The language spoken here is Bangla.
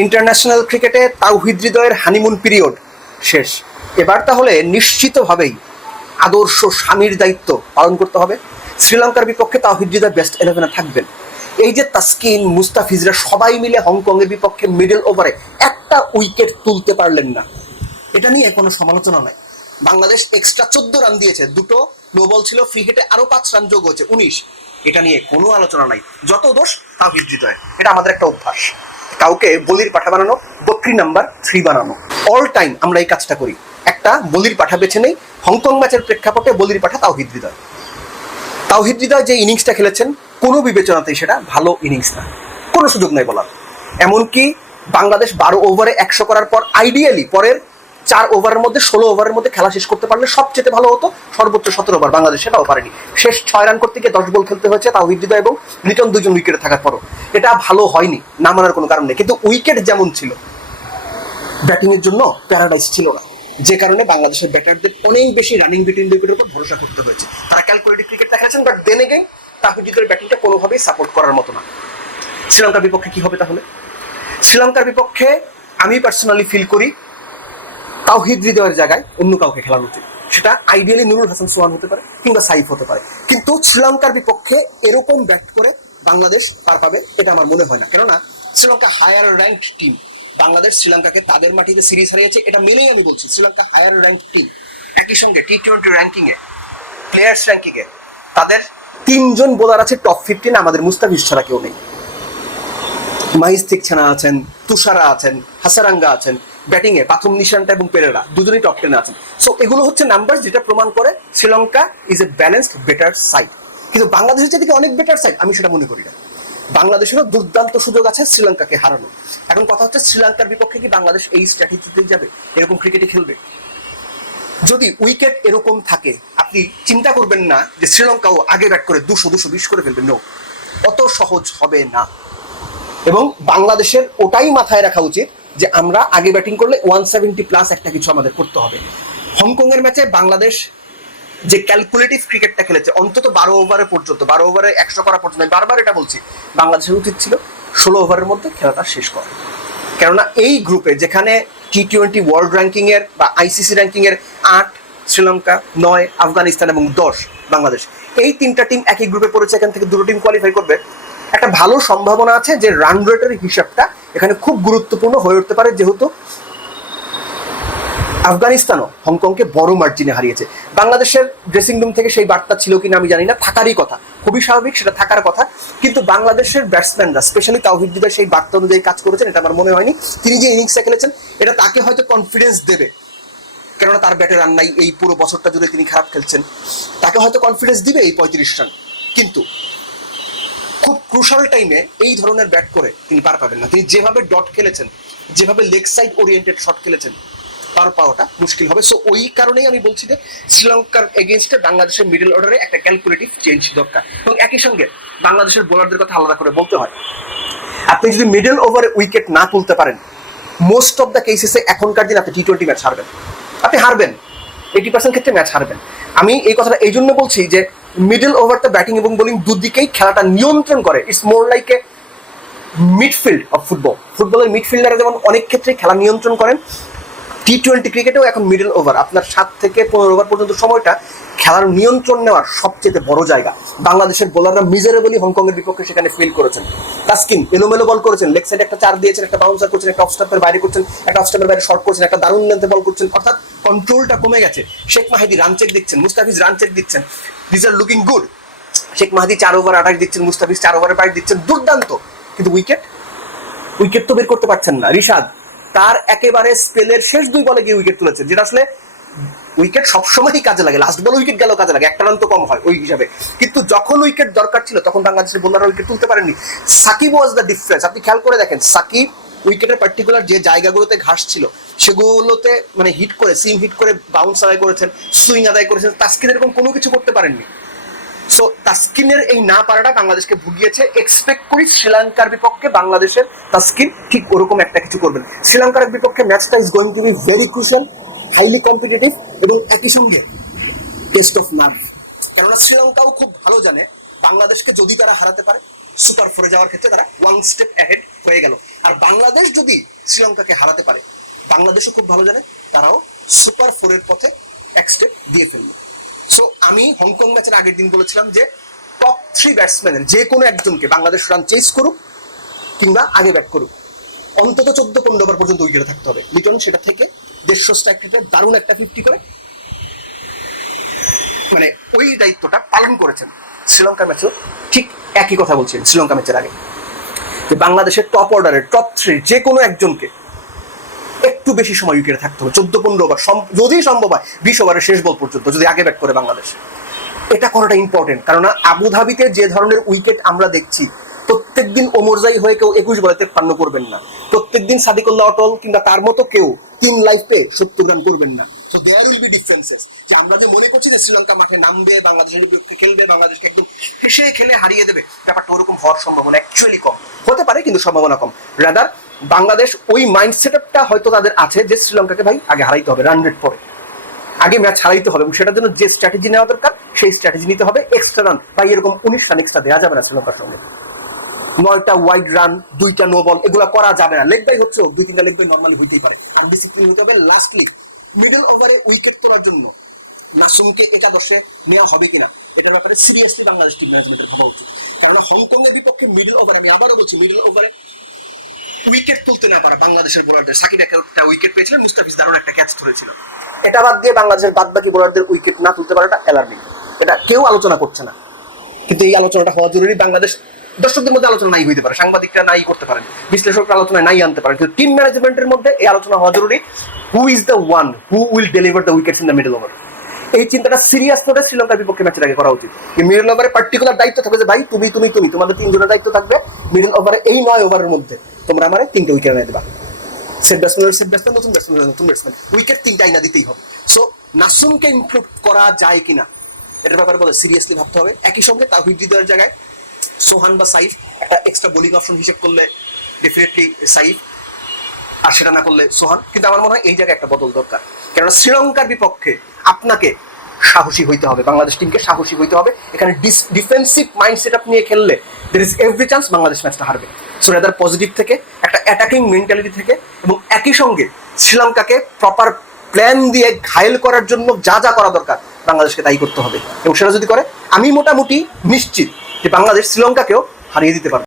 ইন্টারন্যাশনাল ক্রিকেটে তাওহিদ হৃদয়ের হানিমুন পিরিয়ড শেষ। এবার তাহলে নিশ্চিতভাবেই আদর্শ স্বামীর দায়িত্ব পালন করতে হবে। শ্রীলঙ্কার বিপক্ষে তাওহিদ হৃদয় বেস্ট ইলেভেনে থাকবেন। এই যে তাসকিন মুস্তাফিজরা সবাই মিলে হংকংয়ের বিপক্ষে মিডল ওভারে একটা উইকেট তুলতে পারলেন না। এটা নিয়ে কোনো সমালোচনা নাই বাংলাদেশ এক্সট্রা চোদ্দ রান দিয়েছে। দুটো নো বল ছিল ফ্রি হিটে আরও পাঁচ রান যোগ হয়েছে, উনিশ। এটা নিয়ে কোনো আলোচনা নাই। যত দোষ তাও বিদ্যুৎ হয় এটা আমাদের একটা অভ্যাস। কাউকে বলির পাঠা বানানো বত্রি নাম্বার থ্রি বানানো। অল টাইম আমরা এই কাজটা করি। একটা বলির পাঠা বেছে নেই, হংকং ম্যাচের প্রেক্ষাপটে বলির পাঠা তাওহিদ হৃদয়। তাওহিদ হৃদয় যে ইনিংসটা খেলেছেন, কোনো বিবেচনাতেই সেটা ভালো ইনিংস না। কোনো সুযোগ নাই বলার। এমনকি বাংলাদেশ বারো ওভারে একশো করার পর আইডিয়ালি পরের চার ওভারের মধ্যে, ষোলো ওভারের মধ্যে খেলা শেষ করতে পারলে সবচেয়ে ভালো হতো সর্বোচ্চ সতেরো ওভার, বাংলাদেশ সেটাও পারেনি। শেষ ছয় রান করতে গিয়ে দশ বল খেলতে হয়েছে তাওহিদ হৃদয় এবং লিটন দুজন উইকেটে থাকার পরও। এটা ভালো হয়নি না মানার কোনো কারণ নেই। কিন্তু উইকেট যেমন ছিল ব্যাটিংয়ের জন্য প্যারাডাইস ছিল না। যে কারণে বাংলাদেশের ব্যাটারদের অনেক বেশি রানিং বিটুইন উইকেটের উপর ভরসা করতে হয়েছে। তারা ক্যালকুলেটিভ ক্রিকেটটা দেখাচ্ছেন বাট দেনে গেই তাহিদের ব্যাটিংটা কোনোভাবেই সাপোর্ট করার মতো না। শ্রীলঙ্কার বিপক্ষে কি হবে তাহলে? শ্রীলঙ্কার বিপক্ষে আমি পার্সোনালি ফিল করি তাওহিদ হৃদয়ের জায়গায় অন্য কাউকে খেলানো উচিত। সেটা আইডিয়ালি নুরুল হাসান সোহান হতে পারে কিংবা সাইফ হতে পারে। কিন্তু শ্রীলঙ্কার বিপক্ষে এরকম ব্যাট করে বাংলাদেশ পার পাবে, এটা আমার মনে হয় না। কেননা Sri Lanka higher rank team Bangladesh শ্রীলঙ্কাকে তাদের মাটিতে সিরিজ হারিয়েছে, এটা মেনেই আমি বলছি, শ্রীলঙ্কা হায়ার র্যাঙ্ক টিম একই সঙ্গে টি টোয়েন্টি র্যাঙ্কিং এ প্লেয়ার্স র্যাঙ্কিং এ, তাদের তিনজন বোলার আছে টপ ফিফটিন আমাদের মুস্তাফিজ ছাড়া কেউ নেই। মাহিস্তিক ছানা আছেন, তুষারা আছেন, হাসারাঙ্গা আছেন ব্যাটিং এ প্রথম নিশানটা এবং পেরেরা দুজনেই টপ টেনে আছেন। সো এগুলো হচ্ছে নাম্বার যেটা প্রমাণ করে Sri Lanka is a balanced better side কিন্তু বাংলাদেশের যেদিকে অনেক বেটার সাইড আমি সেটা মনে করি না। বাংলাদেশেরও দুর্দান্ত সুযোগ আছে শ্রীলঙ্কাকে হারানো এখন কথা হচ্ছে শ্রীলঙ্কার বিপক্ষে কি বাংলাদেশ এই স্ট্র্যাটেজিতে যাবে? এরকম ক্রিকেটে খেলবে? যদি উইকেট এরকম থাকে, আপনি চিন্তা করবেন না যে শ্রীলঙ্কাও আগে ব্যাট করে দুশো দুশো বিশ করে ফেলবে। নো অত সহজ হবে না। এবং বাংলাদেশের ওটাই মাথায় রাখা উচিত যে আমরা আগে ব্যাটিং করলে ওয়ান সেভেন্টি প্লাস একটা কিছু আমাদের করতে হবে। হংকং এর ম্যাচে বাংলাদেশ যে ক্যালকুলেটিভ ক্রিকেটটা খেলেছে, অন্তত বারো ওভারে পর্যন্ত, বারো ওভারে একশো করা পর্যন্ত, আমি বারবার এটা বলছি, বাংলাদেশের উচিত ছিল ষোলো ওভারের মধ্যে খেলাটা শেষ করা। কেননা এই গ্রুপে যেখানে টি টোয়েন্টি ওয়ার্ল্ড র্যাঙ্কিং এর বা আইসিসি র্যাঙ্কিং এর আট, শ্রীলঙ্কা, নয়, আফগানিস্তান এবং দশ, বাংলাদেশ, এই তিনটা টিম একই গ্রুপে পড়েছে, এখান থেকে দুটো টিম কোয়ালিফাই করবে। একটা ভালো সম্ভাবনা আছে যে রান রেটের হিসাবটা এখানে খুব গুরুত্বপূর্ণ হয়ে উঠতে পারে, যেহেতু আফগানিস্তানও হংকংকে বড় মার্জিনে হারিয়েছে। বাংলাদেশের ড্রেসিং রুম থেকে সেই বার্তা ছিল কিনা আমি জানি না, থাকারই কথা। খুবই স্বাভাবিক, সেটা থাকার কথা। কিন্তু বাংলাদেশের ব্যাটসম্যানরা স্পেশালি তাওহিদ হৃদয় সেই বার্তা অনুযায়ী কাজ করেছেন, এটা আমার মনে হয়নি। তিনি যে ইনিংসটা খেলেছেন, এটা তাকে হয়তো কনফিডেন্স দেবে। কেননা তার ব্যাটে রান নাই, এই পুরো বছরটা জুড়ে তিনি খারাপ খেলছেন। তাকে হয়তো কনফিডেন্স দিবে এই পঁয়ত্রিশ রান কিন্তু খুব ক্রুশাল টাইমে এই ধরনের ব্যাট করে তিনি পার পাবেন না। তিনি যেভাবে ডট খেলেছেন, যেভাবে লেগ সাইড ওরিয়েন্টেড শট খেলেছেন, পার পাওয়াটা মুশকিল হবে। সো ওই কারণেই আমি বলছি যে শ্রীলঙ্কার এগেনস্টে বাংলাদেশের মিডল অর্ডারে একটা ক্যালকুলেটিভ চেঞ্জ দরকার। এবং একই সঙ্গে বাংলাদেশের বোলারদের কথা আলাদা করে বলতে হয়, আপনি যদি মিডল ওভারে উইকেট না তুলতে পারেন মোস্ট অফ দ্য কেসেসে এখনকার দিন আপনি টি টোয়েন্টি ম্যাচ হারবেন। আপনি হারবেন এইটি পার্সেন্ট ক্ষেত্রে ম্যাচ হারবেন। আমি এই কথাটা এই জন্য বলছি যে মিডল ওভারটা ব্যাটিং এবং বোলিং দুদিকেই খেলাটা নিয়ন্ত্রণ করে। It's more like a midfield of football ফুটবলের মিডফিল্ডাররা যেমন অনেক ক্ষেত্রে খেলা নিয়ন্ত্রণ করেন টি টোয়েন্টি ক্রিকেটেও এখন মিডল ওভার আপনার সাত থেকে পনেরো ওভার পর্যন্ত সময়টা খেলার নিয়ন্ত্রণ নেওয়ার সবচেয়ে বড় জায়গা। বাংলাদেশের বোলাররা মিজারেবলি হংকংয়ের বিপক্ষে সেখানে ফিল করেছেন। তাস্কিন এলোমেলো বল করেছেন। লেগ সাইডে একটা চার দিয়েছেন, একটা বাউন্সার করছেন, একটা অফস্টাপের বাইরে করছেন, একটা অফস্টাপের বাইরে শর্ট করছেন, একটা দারুণ লেন্থে বল করছেন। অর্থাৎ কন্ট্রোলটা কমে গেছে। শেখ মাহিদি রান চেক দিচ্ছেন, মুস্তাফিজ রান চেক দিচ্ছেন। These are looking good Sheikh Mahedi চার ওভার আঠাশ দিচ্ছেন, মুস্তাফিজ চার ওভারে বাইশ দিচ্ছেন। দুর্দান্ত। কিন্তু উইকেট উইকেট তো বের করতে পারছেন না। রিশাদ তার একেবারে স্পেলের শেষ দুই বলে গিয়ে উইকেট তুলেছেন, যেটা আসলে উইকেট সবসময়ই কাজে লাগে লাস্ট বল উইকেট গেল কাজে লাগে, একটা রান তো কম হয় ওই হিসাবে। কিন্তু যখন উইকেট দরকার ছিল, তখন বাংলাদেশের বোলাররা উইকেট তুলতে পারেননি। সাকিব ওয়াজ দ্য ডিফারেন্স আপনি খেয়াল করে দেখেন, সাকিব উইকেটের পার্টিকুলার যে জায়গাগুলোতে ঘাস ছিল, সেগুলোতে মানে হিট করে সিম হিট করে বাউন্স আদায় করেছেন সুইং আদায় করেছেন তাস্কিন এরকম কোনো কিছু করতে পারেননি। সো তাস্কিনের এই না পারাটা বাংলাদেশকে ভুগিয়েছে। এক্সপেক্ট করি শ্রীলঙ্কার বিপক্ষে বাংলাদেশের তাস্কিন ঠিক ওরকম একটা কিছু করবেন। শ্রীলঙ্কার বিপক্ষে ম্যাচটা is going to be very crucial highly competitive এবং একই সঙ্গে টেস্ট অফ নার্ভ কেননা শ্রীলঙ্কাও খুব ভালো জানে, বাংলাদেশকে যদি তারা হারাতে পারে সুপার ফোরে যাওয়ার ক্ষেত্রে তারা ওয়ান স্টেপ অ্যাহেড হয়ে গেল। আর বাংলাদেশ যদি শ্রীলঙ্কাকে হারাতে পারে, বাংলাদেশও খুব ভালো জানে, তারাও সুপার ফোরের পথে এক স্টেপ দিয়ে ফেলবে। সো আমি হংকং ম্যাচের আগের দিন বলেছিলাম যে টপ থ্রি ব্যাটসম্যানের যে কোনো একজনকে বাংলাদেশ রান চেস করুক কিংবা আগে ব্যাট করুক, অন্তত চোদ্দ পনেরো ওভার পর্যন্ত উইকেটে থাকতে হবে। লিটন, সেটা থেকে দেড়শো স্ট্রাইক রেটে দারুণ একটা ফিফটি করে। মানে ওই দায়িত্বটা পালন করেছেন শ্রীলঙ্কার ম্যাচেও ঠিক একই কথা বলছেন শ্রীলঙ্কা ম্যাচের আগে। যে বাংলাদেশের টপ অর্ডারের টপ থ্রি যে কোনো একজনকে বেশি সময় উইকেটে থাকতে হবে। চোদ্দ, পনেরো ওভার যদি সম্ভব হয়, বিশ ওভারের শেষ বল পর্যন্ত, যদি আগে ব্যাট করে বাংলাদেশ। এটা করাটা ইম্পর্টেন্ট কারণ আবুধাবিতে যে ধরনের উইকেট আমরা দেখছি, প্রত্যেকদিন ওমরজাই হয়ে কেউ একুশ বলে তেপ্পান্ন করবেন না। প্রত্যেকদিন সাদিকুল্লাহ অটল কিংবা তার মতো কেউ তিন লাইফ পেয়ে সত্তর রান করবেন না। তো দেয়ার উইল বি ডিফারেন্সেস যে আমরা যে মনে করছি যে শ্রীলঙ্কা মাঠে নামবে, বাংলাদেশের বিপক্ষে খেলবে বাংলাদেশকে একদম হেসে খেলে হারিয়ে দেবে, ব্যাপারটা ওরকম হওয়ার সম্ভাবনা। অ্যাকচুয়ালি কম। হতে পারে, কিন্তু সম্ভাবনা কম। রাদার বাংলাদেশ ওই মাইন্ড সেটআপটা হয়তো তাদের আছে যে শ্রীলঙ্কাকে ভাই আগে হারাইতে হবে রান রেট পরে। আগে ম্যাচ হারাইতে হবে এবং সেটার জন্য যে স্ট্র্যাটেজি নেওয়া দরকার, সেই স্ট্র্যাটেজি নিতে হবে এক্সট্রা রান বা এরকম উনিশ রান এক্সট্রা দেওয়া যাবে না শ্রীলঙ্কার সঙ্গে। নয়টা ওয়াইড রান দুইটা নো বল এগুলো করা যাবে না। লেগ বাই হচ্ছে দুই তিনটা লেগ বাই নর্মালি হইতেই পারে। আর ডিসিপ্লিন হতে হবে লাস্টলি মিডল ওভারে উইকেট তোলার জন্য। নাসুমকে একাদশে নেওয়া হবে কিনা? এটার ব্যাপারে সিরিয়াসলি বাংলাদেশ টিম ম্যানেজমেন্টের ভাবা উচিত কারণ হংকং এর বিপক্ষে মিডল ওভার আমি আবারও বলছি মিডল ওভারে উইকেট তুলতে না পারা বাংলাদেশের বোলারদের সাকিব একটা উইকেট পেয়েছিলেন, মুস্তাফিজ দারুণ একটা ক্যাচ ধরেছিল। এটা বাদ দিয়ে বাংলাদেশের বাদ বাকি বোলারদের উইকেট না তুলতে পারাটা অ্যালার্মিং এটা কেউ আলোচনা করছে না। কিন্তু এই আলোচনাটা হওয়া জরুরি, বাংলাদেশ দর্শকদের মধ্যে আলোচনা নাই হইতে পারে, সাংবাদিকরা নাই করতে পারেন, বিশ্লেষকরা আলোচনায় নাই আনতে পারেন, কিন্তু টিম ম্যানেজমেন্টের মধ্যে এই আলোচনা হওয়া জরুরি। Who is the one who will deliver the wickets in the middle over এই চিন্তাটা সিরিয়াস করে শ্রীলঙ্কার বিপক্ষে ম্যাচের আগে করা উচিত। মিডল ওভারে পার্টিকুলার দায়িত্ব থাকবে যে, ভাই, তুমি তুমি তুমি, তোমাদের তিনজনের দায়িত্ব থাকবে মিডল ওভারে এই নয় ওভারের মধ্যে। তোমরা আমার তিনটে উইকেট এনে দেবা। সেট সেট ব্যাটসম্যান নতুন ব্যাটসম্যানের নতুন ব্যাটসম্যান উইকেট দিতেই হবে। সো নাসুমকে করা যায় কিনা, এটার ব্যাপারে বলে সিরিয়াসলি ভাবতে হবে। একই সঙ্গে তাহিদ জায়গায় সোহান বা সাইফ, একটা এক্সট্রা বোলিং অপশন হিসেব করলে ডেফিনেটলি সাইফ, আর সেটা না করলে সোহান। কিন্তু আমার মনে হয় এই জায়গায় একটা বদল দরকার। কেননা শ্রীলঙ্কার বিপক্ষে আপনাকে সাহসী হইতে হবে। বাংলাদেশ টিমকে সাহসী হইতে হবে। এখানে ডিফেন্সিভ মাইন্ড সেট আপ নিয়ে খেললে there is every chance Bangladesh ম্যাচটা হারবে। সো রেদার পজিটিভ থেকে, একটা অ্যাটাকিং মেন্টালিটি থেকে এবং একই সঙ্গে শ্রীলঙ্কাকে প্রপার প্ল্যান দিয়ে ঘায়েল করার জন্য যা যা করা দরকার বাংলাদেশকে তাই করতে হবে। এবং সেটা যদি করে, আমি মোটামুটি নিশ্চিত যে বাংলাদেশ শ্রীলঙ্কাকেও হারিয়ে দিতে পারবে।